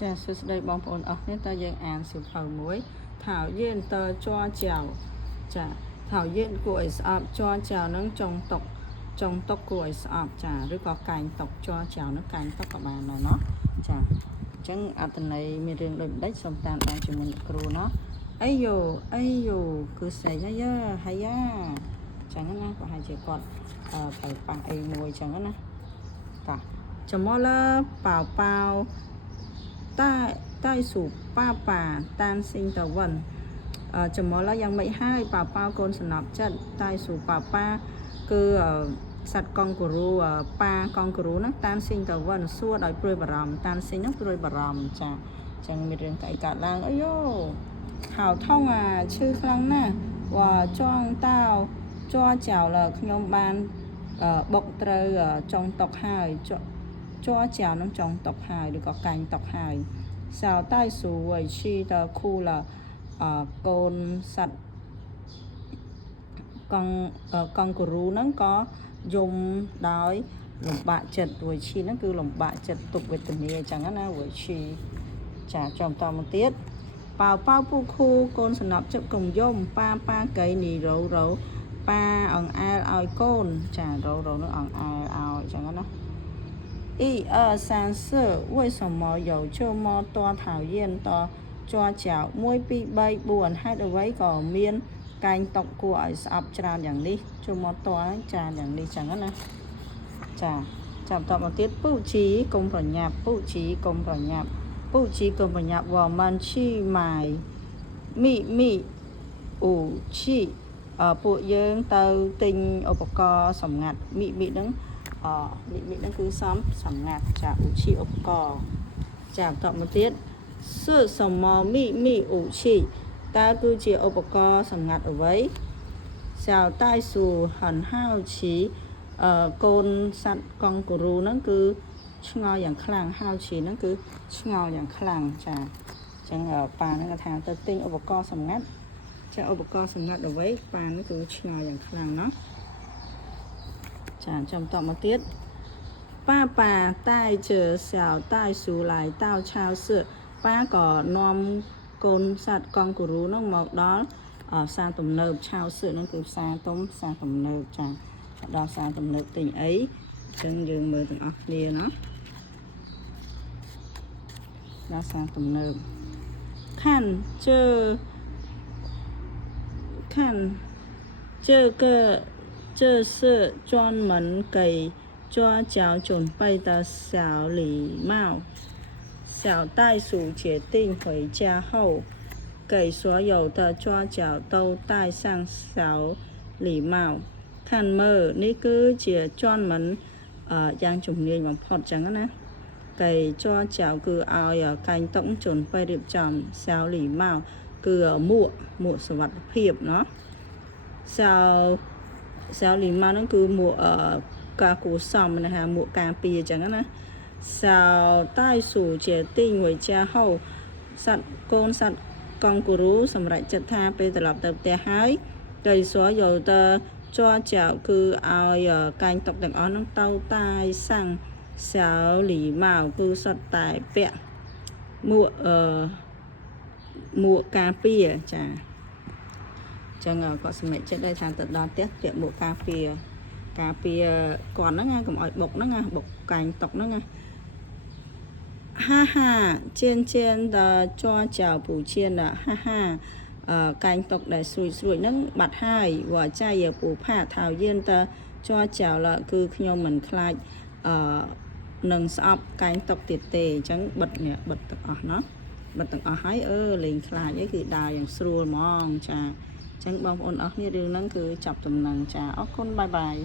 ចាសួស្តីបងប្អូនអស់គ្នាតើយើងអានសៀវភៅមួយថាយើងតើជ័រចៅចាថាយើងគួរឲ្យស្អប់ជ័រចៅនឹងចុងតុកគួរឲ្យស្អប់ចាឬក៏កែងតុកជ័រចៅនឹងកែងតុកក៏បានដែរเนาะចាអញ្ចឹងអត្ថន័យមានរឿងដូចម្ដេចសូមតាមដានជាមួយលោកគ្រូเนาะអីយ៉ូគឺស្អីហើយយ៉ាចឹងណាប្រហែលជាគាត់ទៅប៉ះអីមួយចឹងណាតា怎么了宝宝袋鼠爸爸担心的问怎么了ยังไม่ให้ប៉ាប៉ាកូនសំណប់ចិត្ត袋鼠ប៉ាប៉ាគឺសត្វកង់ហ្គូរូប៉ាកង់ហ្គូរូហ្នឹងតាមស៊ីងទៅវិញសួរដោយព្រួយបារម្ភតាមស៊ីងហ្នឹងព្រួយបារម្ភចាអញ្ចឹងមានរឿងកៃកាត់ឡើងអីយ៉ូហៅថងឈឺខ្លាំងណាស់វ៉ាចង់តោជ័រចៅលើខ្ញុំបានបុកត្រូវចុងតុកហើយជ័រចៅនឹងចុងតុកហើយឬក៏កែងតុកហើយ小袋鼠委屈的哭了កូនសត្វកង់ហ្គូរូហ្នឹងក៏យំដោយលំបាកចិត្តវិឈីហ្នឹងគឺលំបាកចិត្តទុក្ខវេទនាអញ្ចឹងណាវិឈីចាចំតមកទៀតប៉ៅពូខូកូនសំណប់ចិត្តកុំយំប៉ាកៃនីរោប៉ាអង្អែលឲ្យកូនចារោនឹងអង្អែលឲ្យអញ្ចឹងណា1、2、3、4为什么有这么多讨厌的抓脚1、2、3、4ហេតុអ្វីក៏មានកែងតុកគួរឲ្យស្អប់ច្រើនយ៉ាងនេះជុំមកតចាយ៉ាងនេះចឹងណាចាចាំតមកទៀតពូជីកុំប្រញាប់ពូជីកុំប្រញាប់我们去买秘武器ពួកយើងទៅទិញឧបករណ៍សម្ងាត់មីហ្នឹងមីហ្នឹងគឺសម្ងាត់ចាឧបករណ៍ចាបន្តមកទៀត是什么秘武器តើគឺជាឧបករណ៍សម្ងាត់អ្វី小袋鼠很好奇កូនសត្វកង់ហ្គូរូហ្នឹងគឺឆ្ងល់យ៉ាងខ្លាំងហៅឈីហ្នឹងគឺឆ្ងល់យ៉ាងខ្លាំងចាអញ្ចឹងប៉ាហ្នឹងក៏ថាទៅទិញឧបករណ៍សម្ងាត់ចាឧបករណ៍សម្ងាត់អ្វីប៉ាហ្នឹងគឺឆ្ងល់យ៉ាងខ្លាំងเนาะចាចាំតមកទៀតប៉ា带着小袋鼠来到超市ប៉ាក៏នាំកូនសត្វកង់ហ្គូរូហ្នឹងមកដល់ផ្សារទំនើបឆៅសឿហ្នឹងគឺផ្សារទំនើបចាដល់ផ្សារទំនើបទិញអីអញ្ចឹងយើងមើលទាំងអស់គ្នាណាដល់ផ្សារទំនើប看这个这是专门给抓脚准备的小礼帽小袋鼠决定回家后给所有的抓脚都戴上小礼帽看មើលនេះគឺជាជាន់មិនយ៉ាងជំនាញបំផុតចឹងណាកៃជ័រចៅគឺឲ្យកែងតុកជន់ไปរៀបចំសៅលីម៉ៅគឺមួកសុវត្ថិភាពเนาะសៅលីម៉ៅហ្នឹងគឺមួកការគូសំណាហៅមួកការពារចឹងណា小袋鼠决定回家后កូនសត្វកង់ហ្គូរូសម្រាប់ចិត្តថាពេលត្រឡប់ទៅផ្ទះហើយ给所有的抓脚គឺឲ្យកែងតុកទាំងអស់ហ្នឹងទៅតាយសាំងសៅលីម៉ៅគឺសុទ្ធតែពាក់មួកការពារចាអញ្ចឹងគាត់សម្រេចចិត្តដែរថាទៅដល់ផ្ទះពាក់មួកការពារគាត់ហ្នឹងកុំឲ្យបុកហ្នឹងបុកកែងតុកហ្នឹង哈渐的抓脚不见了哈កែងតុកដែលស្រួយហ្នឹងបាត់ហើយវ៉ាចាយពូផាថៅយានតជ័រចៅលគឺខ្ញុំមិនខ្លាចនឹងស្អប់កែងតុកទៀតទេអញ្ចឹងបិទទាំងអស់เนาะបិទទាំងអស់ហើយលេងខ្លាចអីគឺដើរយ៉ាងស្រួលហ្មងចាអញ្ចឹងបងប្អូនអស់គ្នារឿងហ្នឹងគឺចាប់ដំណឹងចាអរគុណបាយ